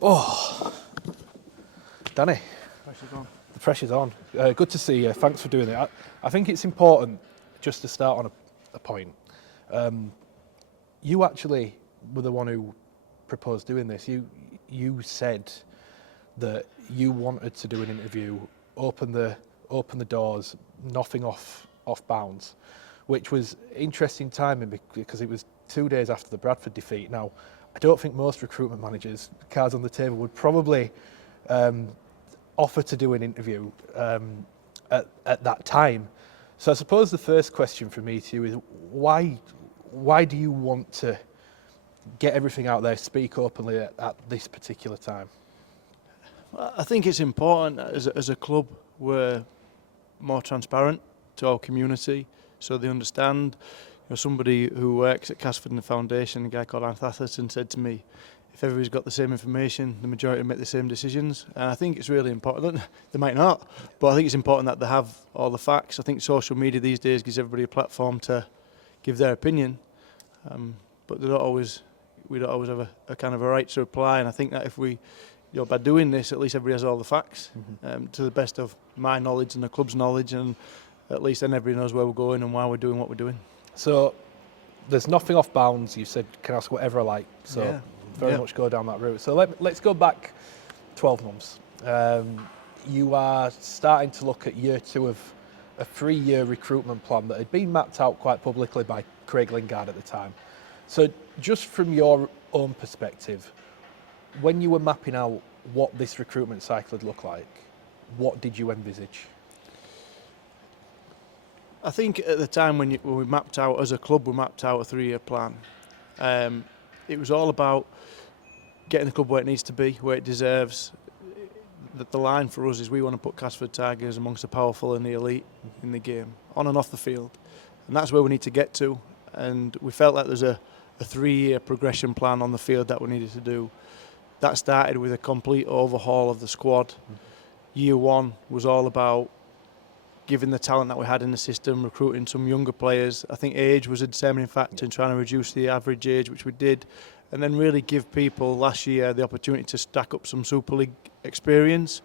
Oh, Danny, Pressure's on. the pressure's on. Good to see you. Thanks for doing it. I think it's important just to start on a point. You actually were the one who proposed doing this. You said that you wanted to do an interview, open the doors, nothing off bounds, which was interesting timing because it was 2 days after the Bradford defeat. Now, I don't think most recruitment managers, cards on the table, would probably offer to do an interview at that time. So I suppose the first question from me to you is why do you want to get everything out there, speak openly at this particular time? Well, I think it's important as a club we're more transparent to our community so they understand. Somebody who works at Castleford in the foundation, a guy called Anth Atherton, said to me, if everybody's got the same information, the majority make the same decisions. And I think it's really important. They might not, but I think it's important that they have all the facts. I think social media these days gives everybody a platform to give their opinion, but we don't always have a kind of a right to reply. And I think that if by doing this, at least everybody has all the facts, to the best of my knowledge and the club's knowledge, and at least then everybody knows where we're going and why we're doing what we're doing. So there's nothing off bounds. You said can ask whatever I like. So very much go down that route. So let's go back 12 months. You are starting to look at year 2 of a 3-year recruitment plan that had been mapped out quite publicly by Craig Lingard at the time. So just from your own perspective, when you were mapping out what this recruitment cycle would look like, what did you envisage? I think at the time when we mapped out, as a club, we mapped out a 3-year plan. It was all about getting the club where it needs to be, where it deserves. The line for us is we want to put Castleford Tigers amongst the powerful and the elite in the game, on and off the field. And that's where we need to get to. And we felt like there's a 3-year progression plan on the field that we needed to do. That started with a complete overhaul of the squad. Year 1 was all about giving the talent that we had in the system, recruiting some younger players. I think age was a determining factor in trying to reduce the average age, which we did, and then really give people last year the opportunity to stack up some Super League experience.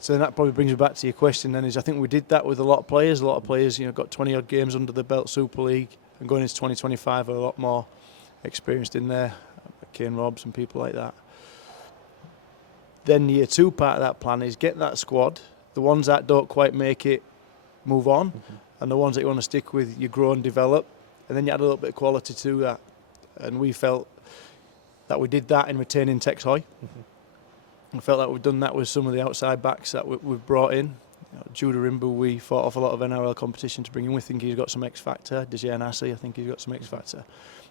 So then that probably brings me back to your question then, is I think we did that with a lot of players. A lot of players, got 20 odd games under the belt Super League, and going into 2025 are a lot more experienced in there, Kane Robbs and people like that. Then year 2 part of that plan is get that squad. The ones that don't quite make it, move on. And the ones that you want to stick with, you grow and develop. And then you add a little bit of quality to that. And we felt that we did that in retaining Tex Hoy. I felt like we've done that with some of the outside backs that we've brought in. Judah Rimbu, we fought off a lot of NRL competition to bring him. We think he's got some X factor. Desiree Nassi, I think he's got some X factor.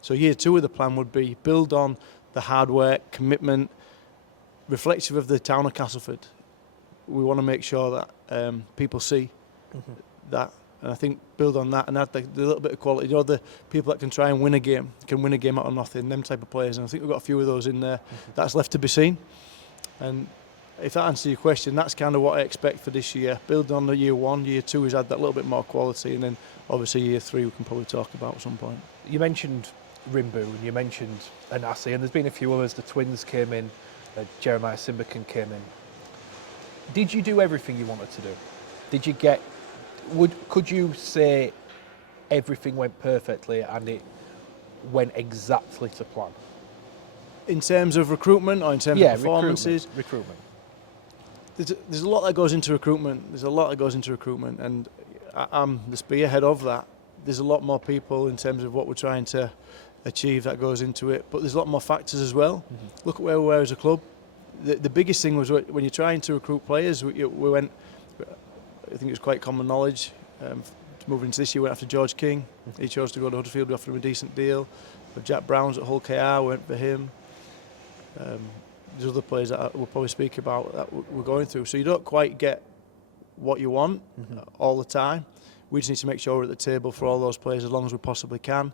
So year 2 of the plan would be build on the hard work, commitment, reflective of the town of Castleford. We want to make sure that people see that, and I think build on that and add the little bit of quality. The people that can try and win a game out of nothing, them type of players, and I think we've got a few of those in there. That's left to be seen. And if that answers your question, that's kind of what I expect for this year. Build on the year 1, year 2 is add that little bit more quality, and then obviously year 3 we can probably talk about at some point. You mentioned Rimbu and you mentioned Anasi, and there's been a few others. The twins came in, Jeremiah Simbakan came in. Did you do everything you wanted to do? Could you say everything went perfectly and it went exactly to plan? In terms of recruitment or in terms of performances? Recruitment. There's a lot that goes into recruitment. And I'm the spearhead of that. There's a lot more people in terms of what we're trying to achieve that goes into it, but there's a lot more factors as well. Look at where we were as a club. The biggest thing was when you're trying to recruit players, we went, I think it was quite common knowledge, moving into this year, we went after George King. He chose to go to Huddersfield, we offered him a decent deal. But Jack Brown's at Hull KR, went for him. There's other players that we'll probably speak about that we're going through. So you don't quite get what you want all the time. We just need to make sure we're at the table for all those players as long as we possibly can.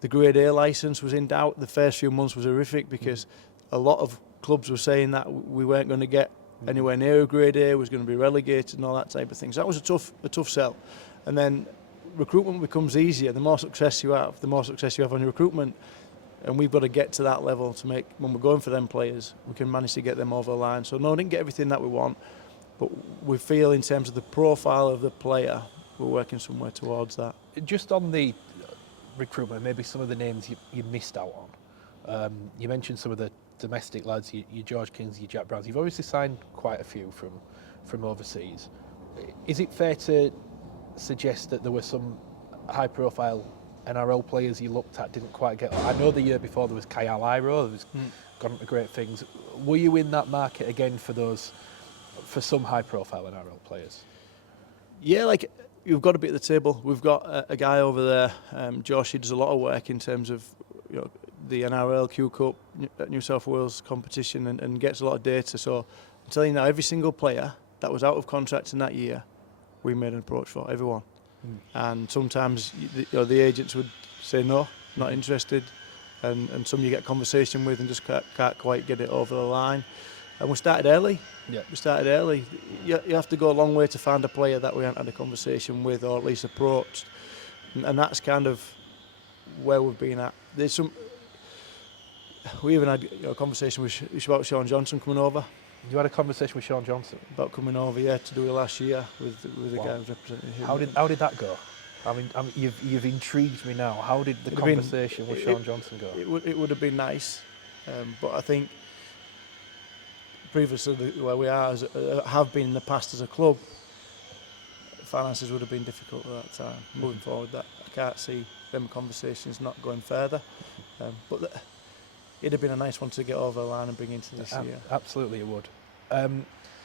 The Grade A licence was in doubt. The first few months was horrific because a lot of clubs were saying that we weren't going to get anywhere near a Grade A, was going to be relegated and all that type of thing. So that was a tough sell. And then recruitment becomes easier. The more success you have on your recruitment, and we've got to get to that level to make, when we're going for them players, we can manage to get them over the line. So no, I didn't get everything that we want, but we feel in terms of the profile of the player, we're working somewhere towards that. Just on the recruitment, maybe some of the names you missed out on. You mentioned some of the domestic lads, your George Kings, your Jack Browns. You've obviously signed quite a few from overseas. Is it fair to suggest that there were some high-profile NRL players you looked at didn't quite get? I know the year before there was Kyle Iro, who's gone on to great things. Were you in that market again for some high-profile NRL players? Yeah, like, you've got to be at the table. We've got a guy over there, Josh. He does a lot of work in terms of, you know, the NRL Q Cup, New South Wales competition, and gets a lot of data. So I'm telling you now, every single player that was out of contract in that year, we made an approach for, everyone. And sometimes the agents would say no, not interested, and some you get conversation with and just can't quite get it over the line. And we started early. Yeah. We started early. You have to go a long way to find a player that we haven't had a conversation with or at least approached, and that's kind of where we've been at. We even had a conversation about Sean Johnson coming over. You had a conversation with Sean Johnson about coming over, yeah, to do it last year with the guy who's representing him. How did that go? I mean, you've intrigued me now. How did the conversation with Sean Johnson go? It would have been nice, but I think previously where we are have been in the past as a club, finances would have been difficult at that time. Moving forward, that I can't see them conversations not going further, but it'd have been a nice one to get over the line and bring into this year. Absolutely, it would.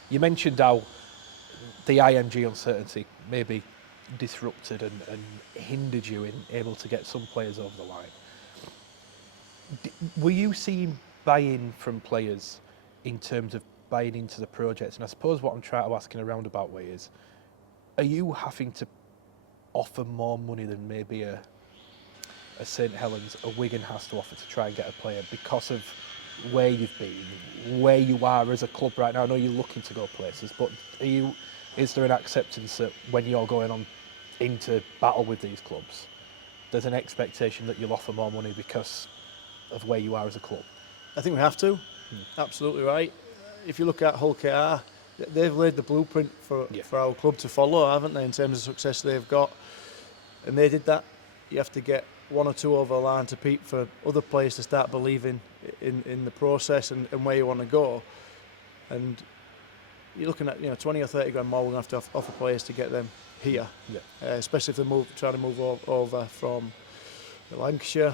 You mentioned how the IMG uncertainty maybe disrupted and hindered you in able to get some players over the line. Were you seeing buy-in from players in terms of buying into the project? And I suppose what I'm trying to ask in a roundabout way is, are you having to offer more money than maybe a St Helens, a Wigan has to offer to try and get a player because of where you've been, where you are as a club right now? I know you're looking to go places, but is there an acceptance that when you're going on into battle with these clubs, there's an expectation that you'll offer more money because of where you are as a club? I think we have to. Absolutely right. If you look at Hull KR, they've laid the blueprint for our club to follow, haven't they, in terms of success they've got, and they did that. You have to get one or two over the line to compete for other players to start believing in the process and where you want to go. And you're looking at 20 or 30 grand more. We're going to have to offer players to get them here, especially if they're trying to move over from Lancashire.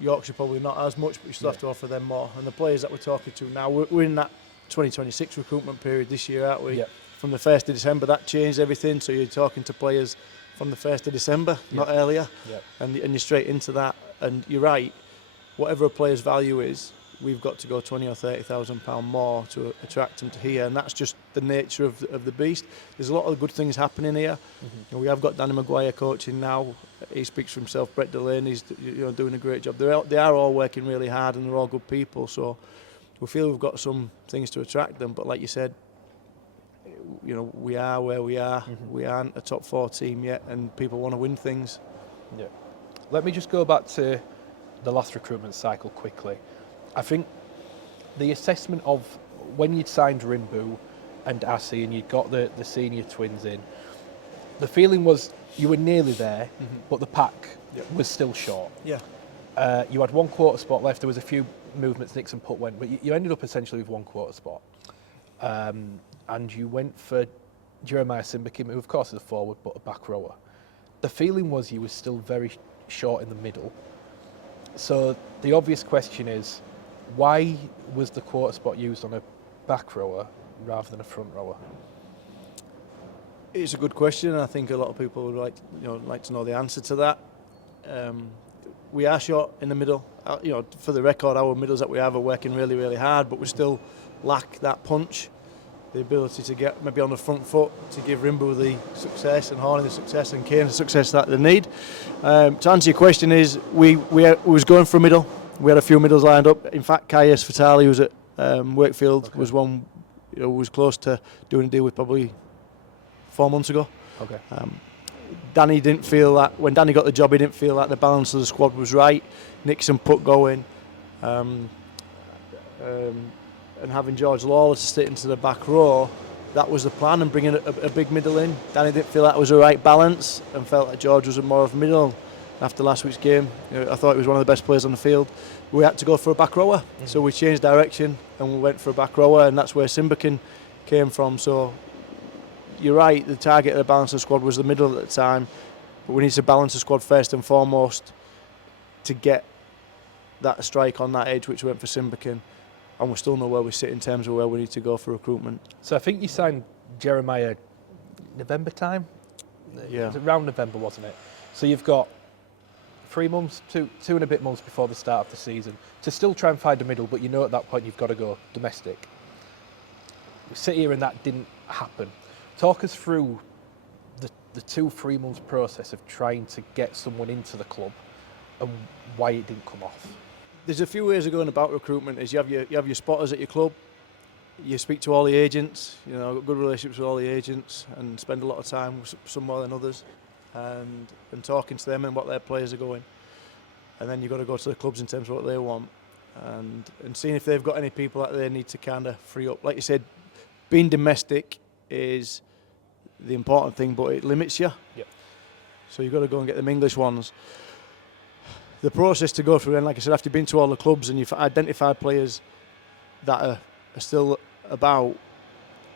Yorkshire probably not as much, but you still have to offer them more. And the players that we're talking to now, we're in that 2026 recruitment period this year, aren't we? Yeah. From the 1st of December, that changed everything. So you're talking to players from the 1st of December, not earlier, and you're straight into that. And you're right, whatever a player's value is, we've got to go £20,000 or £30,000 more to attract them to here, and that's just the nature of the beast. There's a lot of good things happening here. We have got Danny Maguire coaching now. He speaks for himself. Brett Delaney's doing a great job. They are all working really hard, and they're all good people. So we feel we've got some things to attract them. But like you said, we are where we are. We aren't a top 4 team yet, and people want to win things. Yeah. Let me just go back to the last recruitment cycle quickly. I think the assessment of when you'd signed Rimbu and Assi and you'd got the senior twins in, the feeling was you were nearly there, but the pack was still short. Yeah. You had 1 quarter spot left. There was a few movements Nixon Putt went, but you ended up essentially with 1 quarter spot. And you went for Jeremiah Simbakim, who of course is a forward but a back rower. The feeling was you were still very short in the middle. So the obvious question is, why was the quarter spot used on a back rower rather than a front rower? It's a good question, and I think a lot of people would like to know the answer to that. We are short in the middle. For the record, our middles that we have are working really, really hard, but we still lack that punch, the ability to get maybe on the front foot to give Rimbu the success and Horney the success and Kane the success that they need. To answer your question is, we was going for a middle. We had a few middles lined up. In fact, Kaius Fatali, who's at Wakefield, was one who was close to doing a deal with probably 4 months ago. Danny didn't feel that, when Danny got the job, he didn't feel like the balance of the squad was right. Nixon put going, and having George Lawler to sit into the back row, that was the plan, and bringing a big middle in. Danny didn't feel that was the right balance and felt that George was more of a middle. After last week's game, I thought he was one of the best players on the field. We had to go for a back rower, so we changed direction and we went for a back rower, and that's where Simbakin came from. So you're right, the target of the balance of the squad was the middle at the time, but we need to balance the squad first and foremost to get that strike on that edge, which went for Simbakin, and we still know where we sit in terms of where we need to go for recruitment. So I think you signed Jeremiah November time? Yeah. It was around November, wasn't it? So you've got 3 months, two and a bit months before the start of the season to still try and find a middle, but you know at that point you've got to go domestic. We sit here and that didn't happen. Talk us through the 2-3 months process of trying to get someone into the club and why it didn't come off. There's a few ways of going about recruitment. Is you have your spotters at your club, you speak to all the agents, got good relationships with all the agents and spend a lot of time, some more than others, and talking to them and what their players are going. And then you've got to go to the clubs in terms of what they want and seeing if they've got any people that they need to kind of free up. Like you said, being domestic is the important thing, but it limits you. Yep. So you've got to go and get them English ones. The process to go through, and like I said, after you've been to all the clubs and you've identified players that are still about,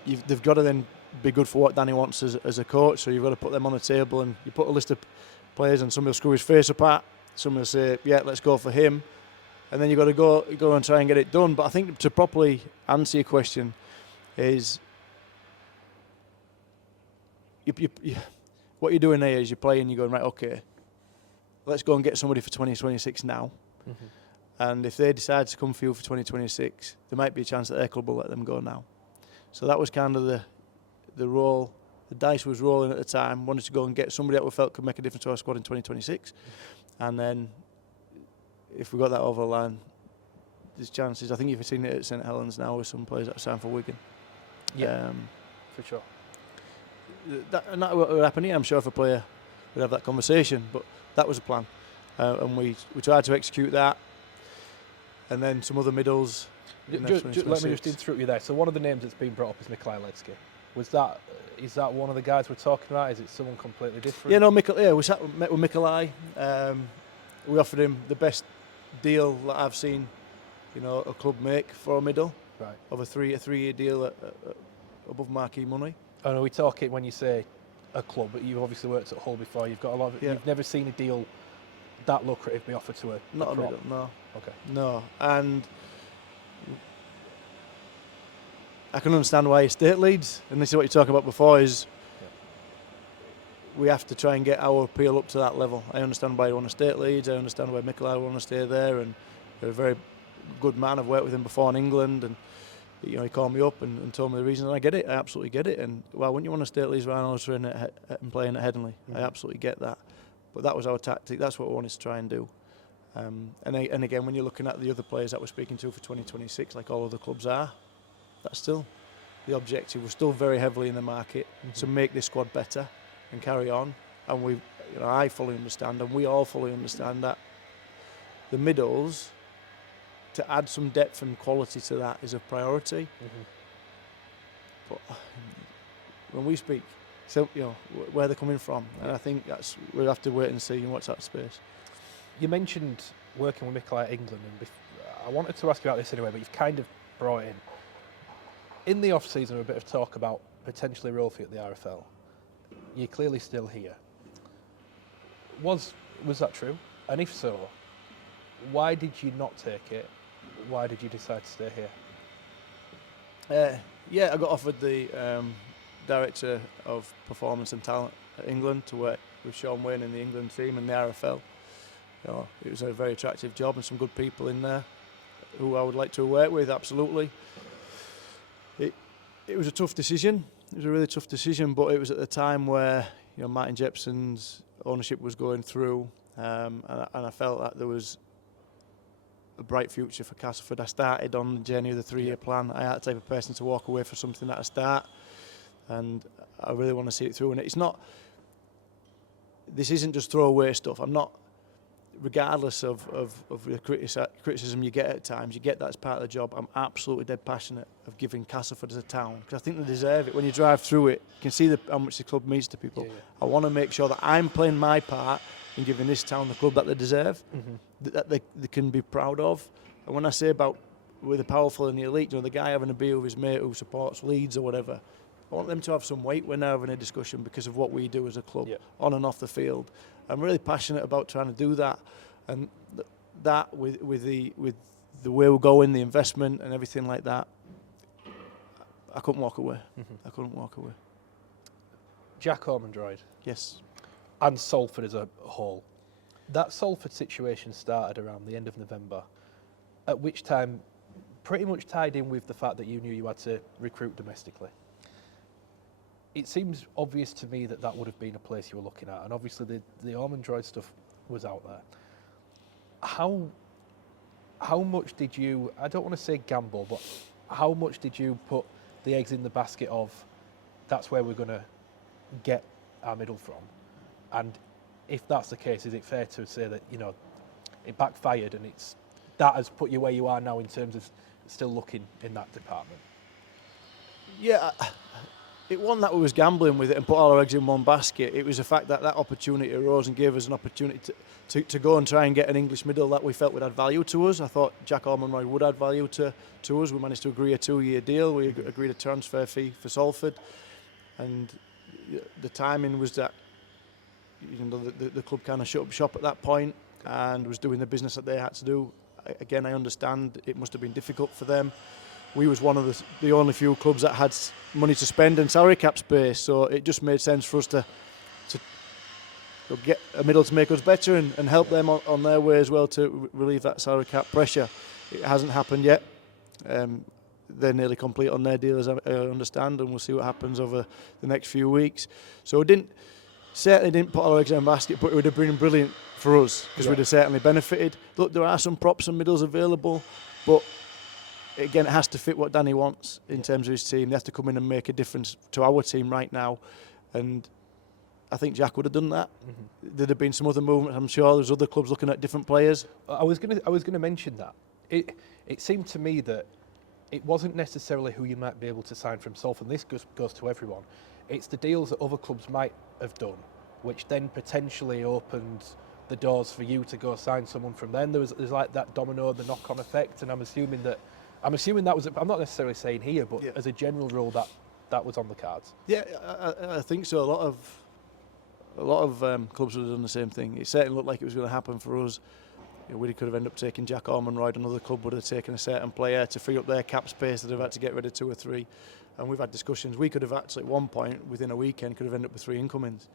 they've got to then be good for what Danny wants as a coach. So you've got to put them on the table, and you put a list of players, and some will screw his face apart, some will say, yeah, let's go for him, and then you've got to go and try and get it done. But I think to properly answer your question is, what you're doing there is you're playing, you're going, right, okay, let's go and get somebody for 2026 now. Mm-hmm. And if they decide to come for you for 2026, there might be a chance that their club will let them go now. So that was kind of the role. The dice was rolling at the time. Wanted to go and get somebody that we felt could make a difference to our squad in 2026. And then if we got that over the line, there's chances. I think you've seen it at St Helens now with some players that are signed for Wigan. Yeah, for sure. And that would happen here. I'm sure if a player would have that conversation, but that was a plan, and we tried to execute that. And then some other middles. Let me just interrupt you there. So one of the names that's been brought up is Mikolaj Ledsky. Is that one of the guys we're talking about? Is it someone completely different? Yeah, no, met with Mikolaj. We offered him the best deal that I've seen, a club make for a middle. Right. Of a three-year deal at above marquee money. And are we talking, when you say a club, but you've obviously worked at Hull before, you've got a lot of, you've never seen a deal that lucrative be offered to Not a middle, no. Okay. No, and I can understand why estate leads, and this is what you're talking about before, is we have to try and get our appeal up to that level. I understand why you want estate leads, I understand why Mikolaj want to stay there, and they're a very good man. I've worked with him before in England, and he called me up and told me the reason, and I get it, I absolutely get it. And why wouldn't you want to stay at Leeds Rhinos and playing at Headingley? Mm-hmm. I absolutely get that. But that was our tactic, that's what we wanted to try and do. And again, when you're looking at the other players that we're speaking to for 2026, like all other clubs are, that's still the objective. We're still very heavily in the market to make this squad better and carry on. And I fully understand, and we all fully understand that the middles, to add some depth and quality to that, is a priority. Mm-hmm. But when we speak, so where they're coming from, and I think we'll have to wait and see and watch that space. You mentioned working with Mikolaj at England, and I wanted to ask you about this anyway, but you've kind of brought in the off season a bit of talk about potentially role for you at the RFL. You're clearly still here. Was that true? And if so, why did you not take it? Why did you decide to stay here? I got offered the Director of Performance and Talent at England to work with Sean Wayne in the England team and the RFL. It was a very attractive job and some good people in there who I would like to work with, absolutely. It was a tough decision. It was a really tough decision, but it was at the time where Martin Jepson's ownership was going through, and I felt that there was a bright future for Castleford. I started on the journey of the 3-year plan. I had the type of person to walk away for something at a start, and I really want to see it through. And it's not this isn't just throwaway stuff. I'm not, regardless of the criticism you get at times, you get that as part of the job. I'm absolutely dead passionate of giving Castleford as a town, because I think they deserve it. When you drive through it, you can see how much the club means to people. Yeah. I want to make sure that I'm playing my part in giving this town the club that they deserve, that they can be proud of. And when I say about with the powerful and the elite, the guy having a beer with his mate who supports Leeds or whatever, I want them to have some weight when they're having a discussion because of what we do as a club, on and off the field. I'm really passionate about trying to do that, and that with the way we're going, the investment and everything like that, I couldn't walk away. I couldn't walk away. Jack Ormondroyd. Yes. And Salford as a whole. That Salford situation started around the end of November, at which time pretty much tied in with the fact that you knew you had to recruit domestically. It seems obvious to me that would have been a place you were looking at, and obviously the Ormondroyd stuff was out there. How much did you, I don't want to say gamble, but how much did you put the eggs in the basket of that's where we're going to get our middle from? And if that's the case, is it fair to say that, it backfired and that has put you where you are now in terms of still looking in that department? Yeah, it wasn't that we was gambling with it and put all our eggs in one basket. It was the fact that opportunity arose and gave us an opportunity to go and try and get an English middle that we felt would add value to us. I thought Jack Ormondroyd would add value to us. We managed to agree a 2-year deal. We agreed a transfer fee for Salford, and the timing was that the club kind of shut up shop at that point and was doing the business that they had to do. Again, I understand it must have been difficult for them. We was one of the only few clubs that had money to spend and salary cap space, so it just made sense for us to get a middle to make us better and help them on their way as well to relieve that salary cap pressure. It hasn't happened yet. They're nearly complete on their deal, as I understand, and we'll see what happens over the next few weeks. So we certainly didn't put our eggs in a basket, but it would have been brilliant for us because we'd have certainly benefited. Look, there are some props and middles available, but again, it has to fit what Danny wants in terms of his team. They have to come in and make a difference to our team right now, and I think Jack would have done that. There'd have been some other movement. I'm sure there's other clubs looking at different players. I was gonna mention that. It seemed to me that it wasn't necessarily who you might be able to sign from Salford. This goes to everyone. It's the deals that other clubs might have done, which then potentially opened the doors for you to go sign someone from then. There's like that domino, the knock-on effect, and I'm assuming that was. I'm not necessarily saying here, but as a general rule, that was on the cards. Yeah, I think so. A lot of clubs would have done the same thing. It certainly looked like it was going to happen for us. We could have ended up taking Jack Ormondroyd. Another club would have taken a certain player to free up their cap space. They'd have had to get rid of 2 or 3. And we've had discussions. We could have actually, at one point, within a weekend, could have ended up with 3 incomings.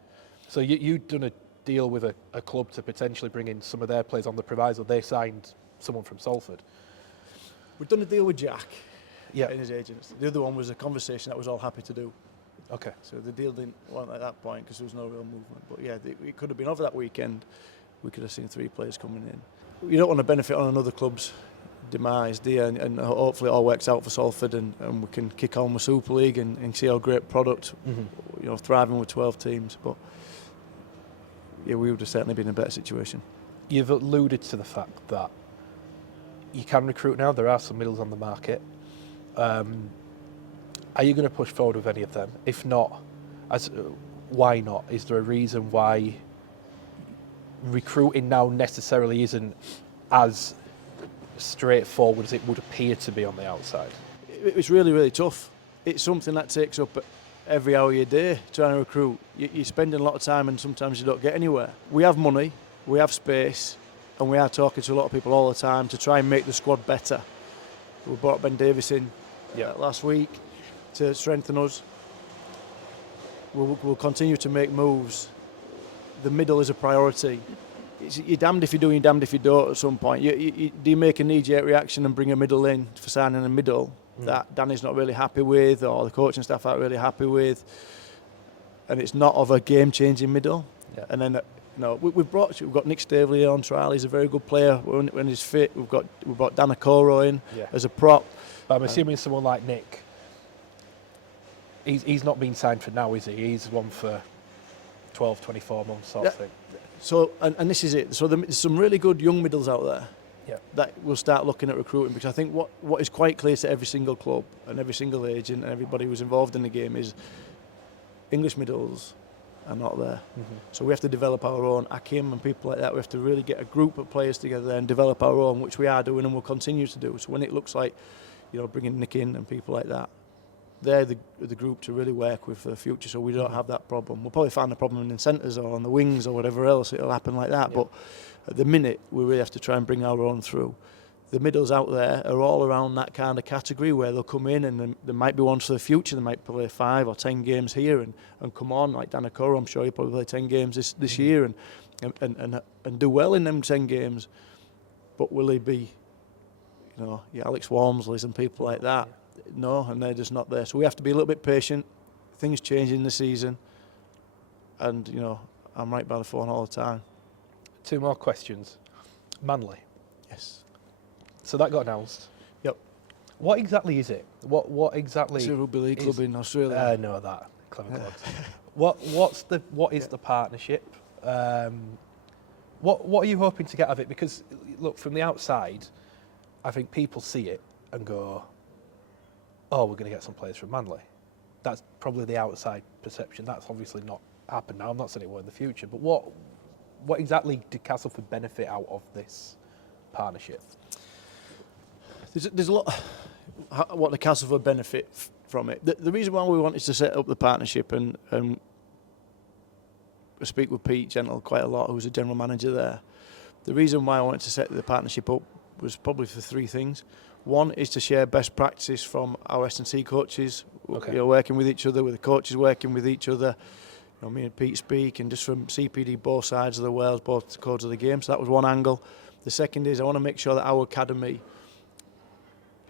So you'd done a deal with a club to potentially bring in some of their players on the proviso they signed someone from Salford. We'd done a deal with Jack and his agents. The other one was a conversation that was all happy to do. Okay. So the deal wasn't at that point because there was no real movement. But yeah, it could have been over that weekend. We could have seen 3 players coming in. You don't want to benefit on another club's demise, do you? And hopefully it all works out for Salford and we can kick on with Super League and see our great product, thriving with 12 teams. But yeah, we would have certainly been in a better situation. You've alluded to the fact that you can recruit now. There are some middles on the market. Are you going to push forward with any of them? If not, why not? Is there a reason why recruiting now necessarily isn't as straightforward as it would appear to be on the outside? It's really, really tough. It's something that takes up every hour of your day trying to recruit. You're spending a lot of time and sometimes you don't get anywhere. We have money, we have space, and we are talking to a lot of people all the time to try and make the squad better. We brought Ben Davis in last week to strengthen us. We'll continue to make moves. The middle is a priority. You're damned if you do, you're damned if you don't at some point. Do you make a knee-jerk reaction and bring a middle in for signing a middle that Danny's not really happy with or the coaching staff aren't really happy with, and it's not of a game-changing middle? And then we've got Nick Staveley on trial. He's a very good player when he's fit. We've brought Dan Okoro in as a prop. But I'm assuming someone like Nick, he's not been signed for now, is he? He's one for 12, 24 months sort of thing. So, and this is it. So there's some really good young middles out there that will start looking at recruiting, because I think what is quite clear to every single club and every single agent and everybody who's involved in the game is English middles are not there. So we have to develop our own Akim and people like that. We have to really get a group of players together and develop our own, which we are doing and will continue to do. So when it looks like, bringing Nick in and people like that, they're the group to really work with for the future, so we don't have that problem. We'll probably find the problem in the centres or on the wings or whatever else. It'll happen like that. But at the minute, we really have to try and bring our own through. The middles out there are all around that kind of category where they'll come in and there might be ones for the future. They might play 5 or 10 games here and come on, like Danakoro, I'm sure he'll probably play 10 games this year and do well in them 10 games. But will he be, Alex Walmsley's and people like that? No, and they're just not there. So we have to be a little bit patient. Things change in the season. And, I'm right by the phone all the time. 2 more questions. Manly. Yes. So that got announced. Yep. What exactly is it? What exactly? It's a rugby league club in Australia. I know that. Clever clubs. What is the partnership? What are you hoping to get out of it? Because look, from the outside, I think people see it and go, "Oh, we're going to get some players from Manly." That's probably the outside perception. That's obviously not happened now. I'm not saying it will in the future, but what exactly did Castleford benefit out of this partnership? There's a lot. What the Castleford benefit from it. The reason why we wanted to set up the partnership and I speak with Pete Gentle quite a lot, who's a general manager there. The reason why I wanted to set the partnership up was probably for 3 things. One is to share best practice from our S&C coaches, working with each other, with the coaches working with each other. Me and Pete speak, and just from CPD, both sides of the Wales, both codes of the game. So that was one angle. The second is I want to make sure that our academy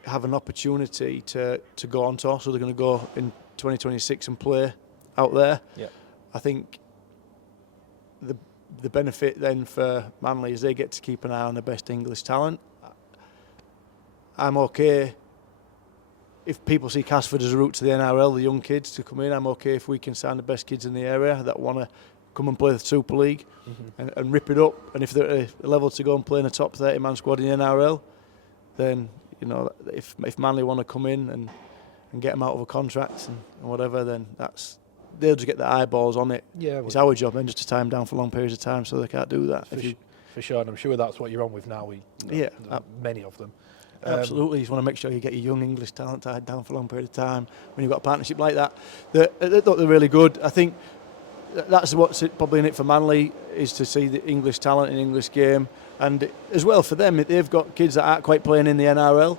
have an opportunity to go on tour. So they're going to go in 2026 and play out there. Yeah. I think the benefit then for Manly is they get to keep an eye on the best English talent. I'm okay if people see Castleford as a route to the NRL, the young kids to come in. I'm okay if we can sign the best kids in the area that want to come and play the Super League and rip it up. And if they're at a level to go and play in a top 30-man squad in the NRL, then if Manly want to come in and get them out of a contract and whatever, then they'll just get their eyeballs on it. Yeah, it's our job then just to tie them down for long periods of time, so they can't do that. For sure, and I'm sure that's what you're on with now. Many of them. Absolutely, you just want to make sure you get your young English talent tied down for a long period of time. When you've got a partnership like that, they're really good. I think that's what's probably in it for Manly, is to see the English talent in English game, and as well for them, they've got kids that aren't quite playing in the NRL,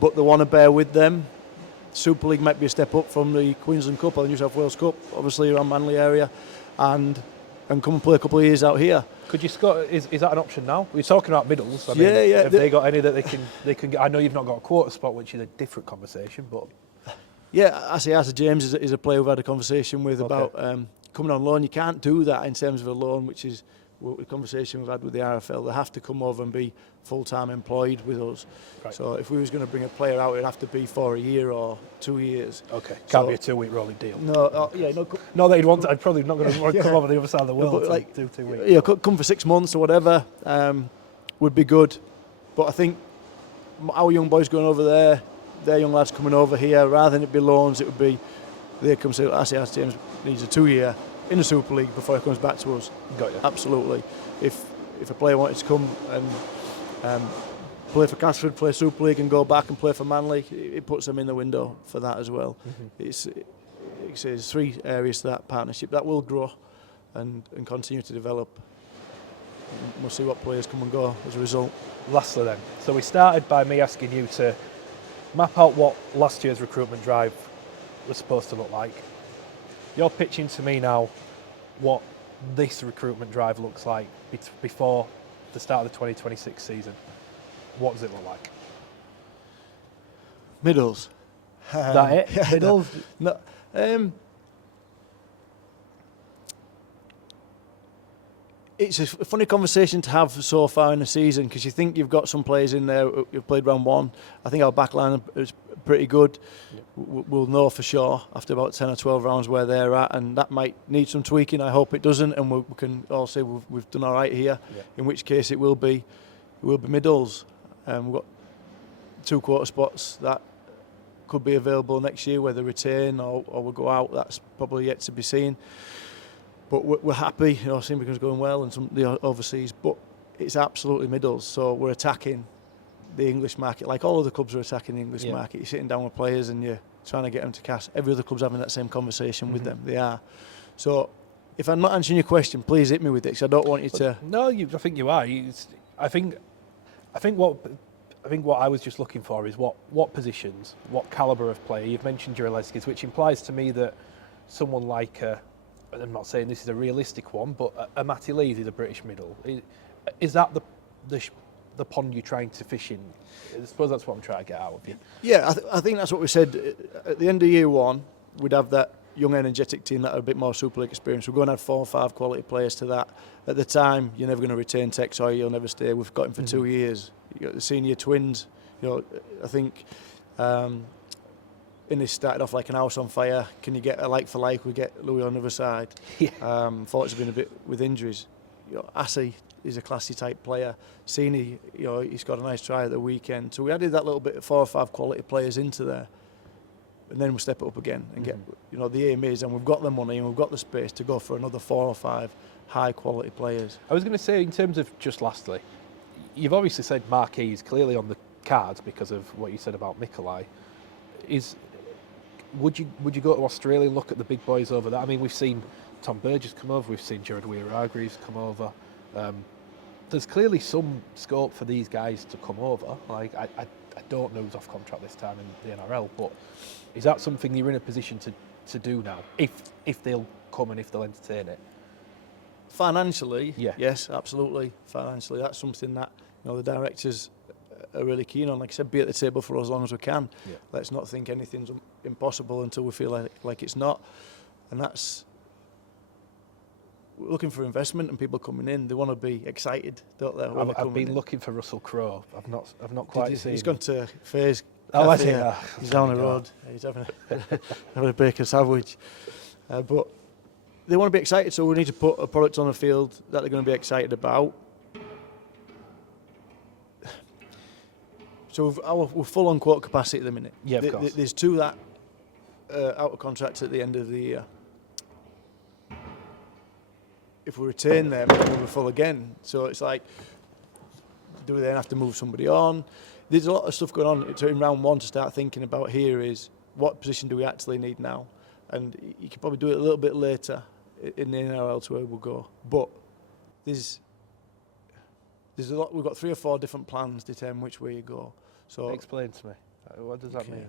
but they want to bear with them. Super League might be a step up from the Queensland Cup or the New South Wales Cup, obviously around Manly area, and come and play a couple of years out here. Could you score? Is that an option now? We're talking about middles. I mean, yeah. Have they got any that they can get? I know you've not got a quarter spot, which is a different conversation, but yeah, I see. Asa James is a player we've had a conversation with about coming on loan. You can't do that in terms of a loan, which is the conversation we've had with the RFL. They have to come over and be full-time employed with us. Right. So if we was going to bring a player out, it'd have to be for a year or 2 years. Okay, can't be a 2-week rolling deal. No, no, they'd want. I'd probably not going to come over the other side of the world to do 2 weeks. Yeah, come for 6 months or whatever would be good. But I think our young boys going over there, their young lads coming over here, rather than it be loans, it would be they come say, I say, James needs a 2-year in the Super League before he comes back to us. Got you. Absolutely. If a player wanted to come and play for Castleford, play Super League and go back and play for Manly, it puts them in the window for that as well. It's 3 areas to that partnership that will grow and continue to develop. We'll see what players come and go as a result. Lastly then, so we started by me asking you to map out what last year's recruitment drive was supposed to look like. You're pitching to me now what this recruitment drive looks like before the start of the 2026 season. What does it look like? Middles. Is that it? Middles? It's a funny conversation to have so far in the season, because you think you've got some players in there who've played round one. I think our backline is pretty good. Yep. We'll know for sure after about 10 or 12 rounds where they're at, and that might need some tweaking. I hope it doesn't, and we can all say we've done all right here. Yep. In which case it will be middles. We've got 2 quarter spots that could be available next year, whether retain or we'll go out. That's probably yet to be seen. But we're happy, Simbican's going well and some of the overseas, but it's absolutely middles. So we're attacking the English market, like all other clubs are attacking the English market. You're sitting down with players and you're trying to get them to cast. Every other club's having that same conversation with them. They are. So if I'm not answering your question, please hit me with it, because I don't want you to. No, I think you are. I think what I was just looking for is what positions, what calibre of player. You've mentioned Jureleskis, which implies to me that someone like I'm not saying this is a realistic one, but a Matty Lees is a British middle. Is that the pond you're trying to fish in? I suppose that's what I'm trying to get out of you. Yeah, I think that's what we said. At the end of year one, we'd have that young, energetic team that are a bit more Super League experience. We're going to add 4 or 5 quality players to that. At the time, you're never going to retain Tex, or you'll never stay. We've got him for 2 years. You got the senior twins. I think Innis started off like an house on fire. Can you get a like for like? We get Louis on the other side. Yeah. Thought he's been a bit with injuries. Assey is a classy type player. Sini, he's got a nice try at the weekend. So we added that little bit of 4 or 5 quality players into there, and then we'll step it up again and get. The aim is, and we've got the money and we've got the space to go for another 4 or 5 high quality players. I was going to say, in terms of just lastly, you've obviously said Marquis is clearly on the cards because of what you said about Nikolai. Would you go to Australia and look at the big boys over there? I mean, we've seen Tom Burgess come over, we've seen Jared Weir-Hargreaves come over. There's clearly some scope for these guys to come over. Like I don't know who's off contract this time in the NRL, but is that something you're in a position to do now? If they'll come and if they'll entertain it? Financially, yeah. Yes, absolutely. Financially, that's something that the directors are really keen on. Like I said, be at the table for as long as we can. Yeah. Let's not think anything's impossible until we feel like it's not. And that's, we're looking for investment and people coming in. They want to be excited, don't they? I've been looking for Russell Crowe. I've not quite seen. He's gone to Fair's. Oh, I see. He's down the road. He's having a bacon sandwich. But they want to be excited, so we need to put a product on the field that they're going to be excited about. So we're full on quota capacity at the minute. Yeah, of course. There's 2 that out of contract at the end of the year. If we retain them, then we're full again. So it's like, do we then have to move somebody on? There's a lot of stuff going on. So in round 1 to start thinking about here is, what position do we actually need now? And you can probably do it a little bit later in the NRL to where we'll go. But there's a lot. We've got 3 or 4 different plans to determine which way you go. So explain to me. What does that mean?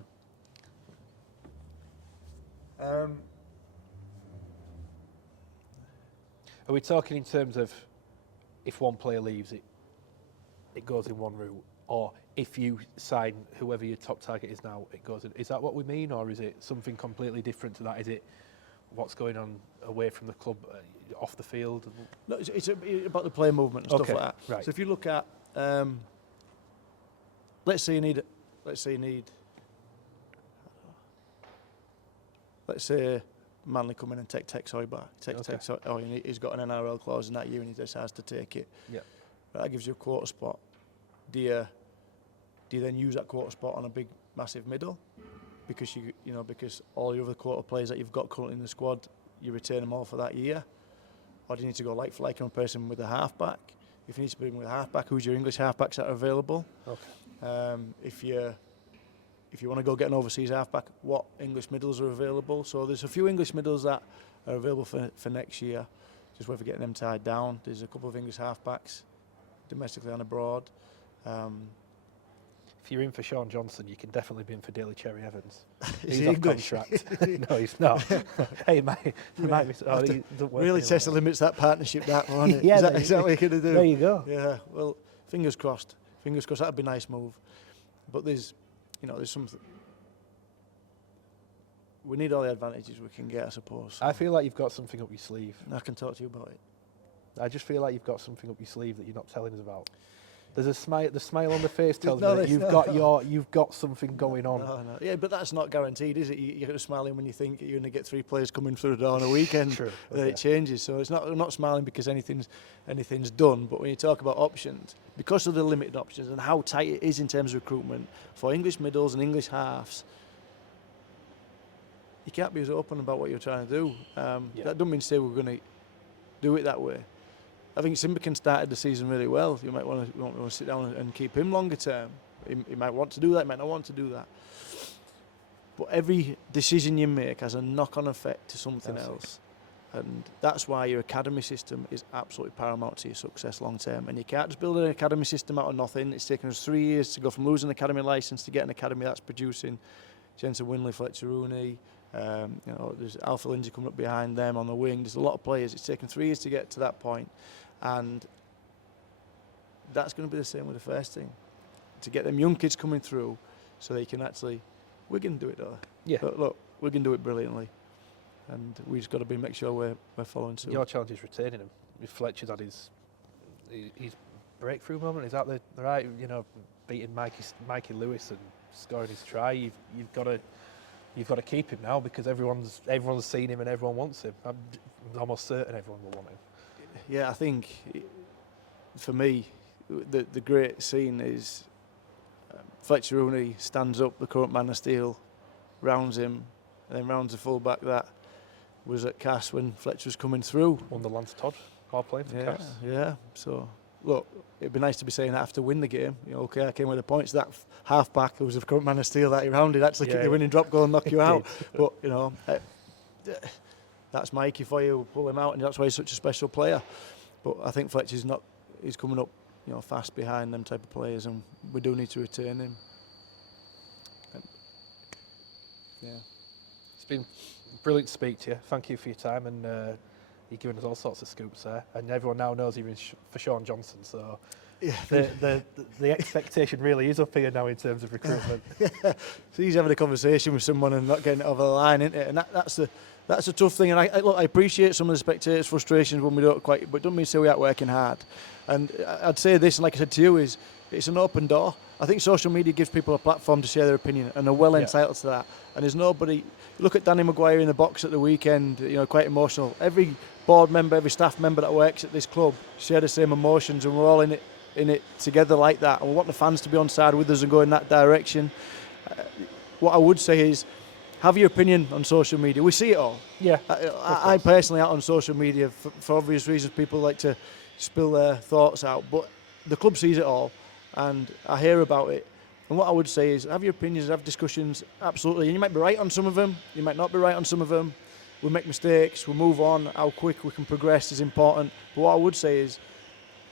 Are we talking in terms of if one player leaves, it goes in one route, or if you sign whoever your top target is now, it goes in? Is that what we mean, or is it something completely different to that? Is it what's going on away from the club, off the field? No, it's about the player movement and stuff like that. Right. So if you look at, let's say Manly come in and take Tex Hoy back. Tex Hoy, he's got an NRL clause in that year and he decides to take it. Yeah. That gives you a quarter spot. Do you then use that quarter spot on a big, massive middle? Because because all your other quarter players that you've got currently in the squad, you retain them all for that year? Or do you need to go like for like on a person with a halfback? If you need to bring with a halfback, who's your English halfbacks that are available? Okay. If you want to go get an overseas halfback, what English middles are available? So there's a few English middles that are available for next year. Just whether getting them tied down. There's a couple of English halfbacks, domestically and abroad. If you're in for Sean Johnson, you can definitely be in for Daly Cherry Evans. Is He's he off English? contract. No, he's not. Hey, he might be. Oh, he doesn't work really anymore. test the limits that partnership, that one. Yeah, is that what you're going to do? There you go. Yeah. Well, fingers crossed. Fingers crossed. That'd be a nice move. But there's something. We need all the advantages we can get, I suppose. I feel like you've got something up your sleeve. I can talk to you about it. I just feel like you've got something up your sleeve that you're not telling us about. There's a smile. The smile on the face tells me that you've got something going on. No. Yeah, but that's not guaranteed, is it? You're smiling when you think you're going to get 3 players coming through the door on a weekend. True. Okay. It changes. So I'm not smiling because anything's done. But when you talk about options, because of the limited options and how tight it is in terms of recruitment for English middles and English halves, you can't be as open about what you're trying to do. That doesn't mean to say we're going to do it that way. I think Simbican started the season really well. You might want to sit down and keep him longer term. He might want to do that, he might not want to do that. But every decision you make has a knock-on effect to something else. And that's why your academy system is absolutely paramount to your success long term. And you can't just build an academy system out of nothing. It's taken us 3 years to go from losing an academy licence to get an academy that's producing Jensen Winley, Fletcher Rooney, there's Alpha Lindsay coming up behind them on the wing. There's a lot of players. It's taken 3 years to get to that point. And that's going to be the same with the first team. To get them young kids coming through so they can actually, we're going to do it, though. Yeah. Look, we're going to do it brilliantly. And we just got to make sure we're following suit. Your challenge is retaining him. If Fletcher's had his breakthrough moment, is that the right, beating Mikey Lewis and scoring his try, you've got to keep him now because everyone's seen him and everyone wants him. I'm almost certain everyone will want him. Yeah, I think for me, the great scene is Fletcher Rooney stands up, the current man of steel, rounds him, and then rounds the fullback that was at Cass when Fletcher was coming through. Won the Lance Todd while playing for Cass. Yeah. So look, it'd be nice to be saying that after win the game. Okay, I came with the points. That half back who was the current man of steel that he rounded actually kicked the winning drop goal and knock you out. But that's Mikey for you. We'll pull him out, and that's why he's such a special player. But I think Fletcher's not. He's coming up, fast behind them type of players, and we do need to retain him. It's been brilliant to speak to you. Thank you for your time, and you've given us all sorts of scoops there. And everyone now knows you're in for Sean Johnson, so the expectation really is up here now in terms of recruitment. So he's having a conversation with someone and not getting it over the line, isn't it? And that's a tough thing. And I appreciate some of the spectators' frustrations when we don't quite, but it doesn't mean to say we aren't working hard. And I'd say this, and like I said to you, is it's an open door. I think social media gives people a platform to share their opinion, and they're well entitled to that. And there's nobody. Look at Danny Maguire in the box at the weekend. Quite emotional. Every board member, every staff member that works at this club share the same emotions, and we're all in it together like that. And we want the fans to be on side with us and go in that direction. What I would say is, have your opinion on social media. We see it all. Yeah. I personally, out on social media, for obvious reasons, people like to spill their thoughts out. But the club sees it all, and I hear about it. And what I would say is, have your opinions, have discussions, absolutely. And you might be right on some of them, you might not be right on some of them. We make mistakes, we move on. How quick we can progress is important. But what I would say is,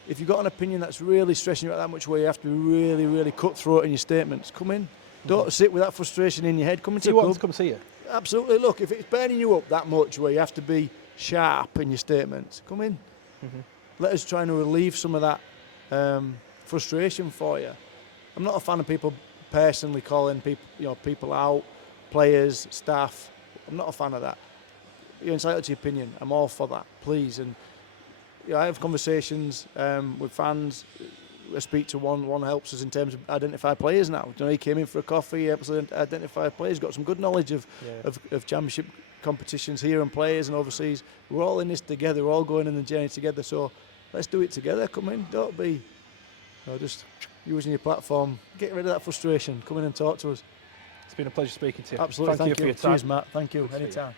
if you've got an opinion that's really stressing you out that much where you have to be really, really cutthroat in your statements, come in. Don't sit with that frustration in your head. Come into the club. To come see you? Absolutely. Look, if it's burning you up that much where you have to be sharp in your statements, come in. Mm-hmm. Let us try and relieve some of that frustration for you. I'm not a fan of people personally calling people out, players, staff. I'm not a fan of that. You're entitled to your opinion. I'm all for that, please. And I have conversations with fans. I speak to one helps us in terms of identify players now. He came in for a coffee, he helps us identify players, got some good knowledge of championship competitions here and players and overseas. We're all in this together, we're all going in the journey together, so let's do it together. Come in, don't be just using your platform. Get rid of that frustration, come in and talk to us. It's been a pleasure speaking to you. Absolutely, thank you for your time. Cheers, Matt, thank you, anytime.